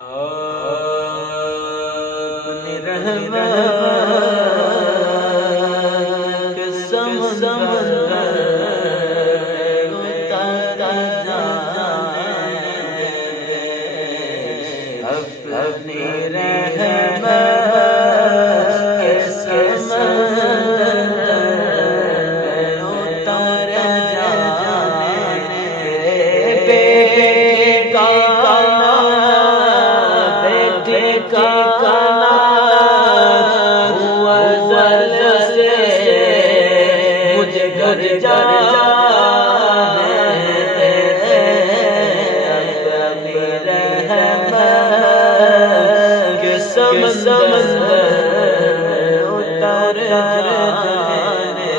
اپنی رحمت کے سمندر اتر جانے دے، اپنی رحمت کے سمندر اتر جانے دے،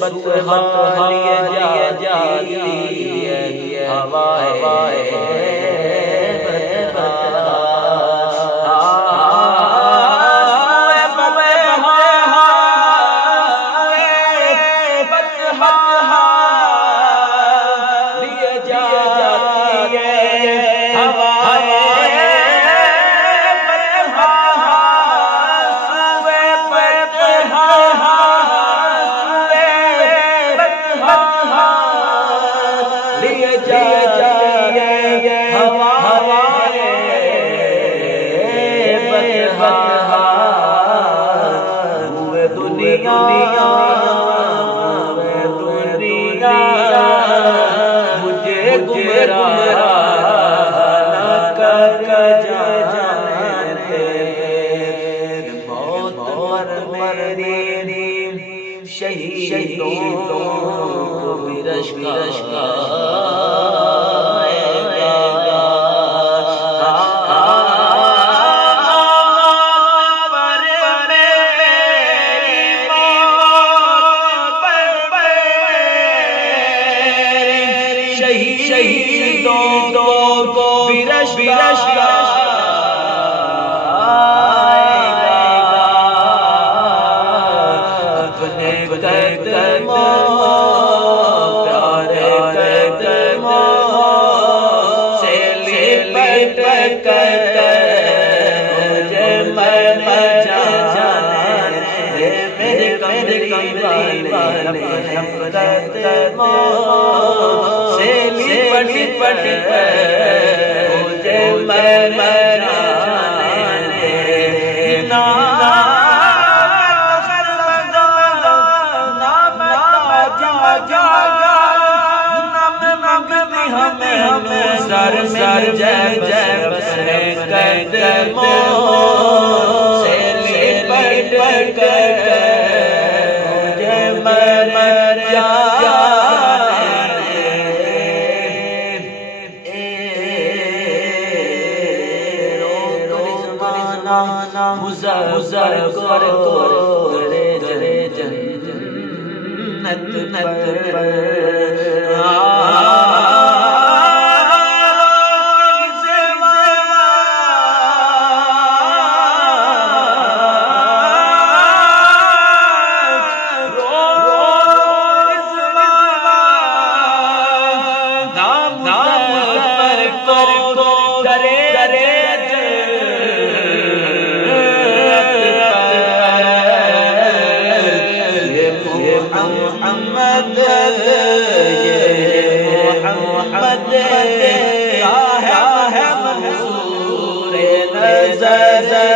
بطحا لیے جاتی ہے ہوائے مجھے گمراہ نہ کر جانے دے، موت پر میری شہیدوں کو بھی رشکا شہیدوں کو برش اپنے قدموں پیارے قدموں سے لپٹ کر مجھے مر جانے دے، میرے کملی والے اپنے قدموں سے لپٹ کر مجھے مر جانے دے، ہمیں سر جے بسے قدموں سے لپٹ کر مجھے مر جانے دے، روزانہ گزر کو جنت محمد ہے منصور نظر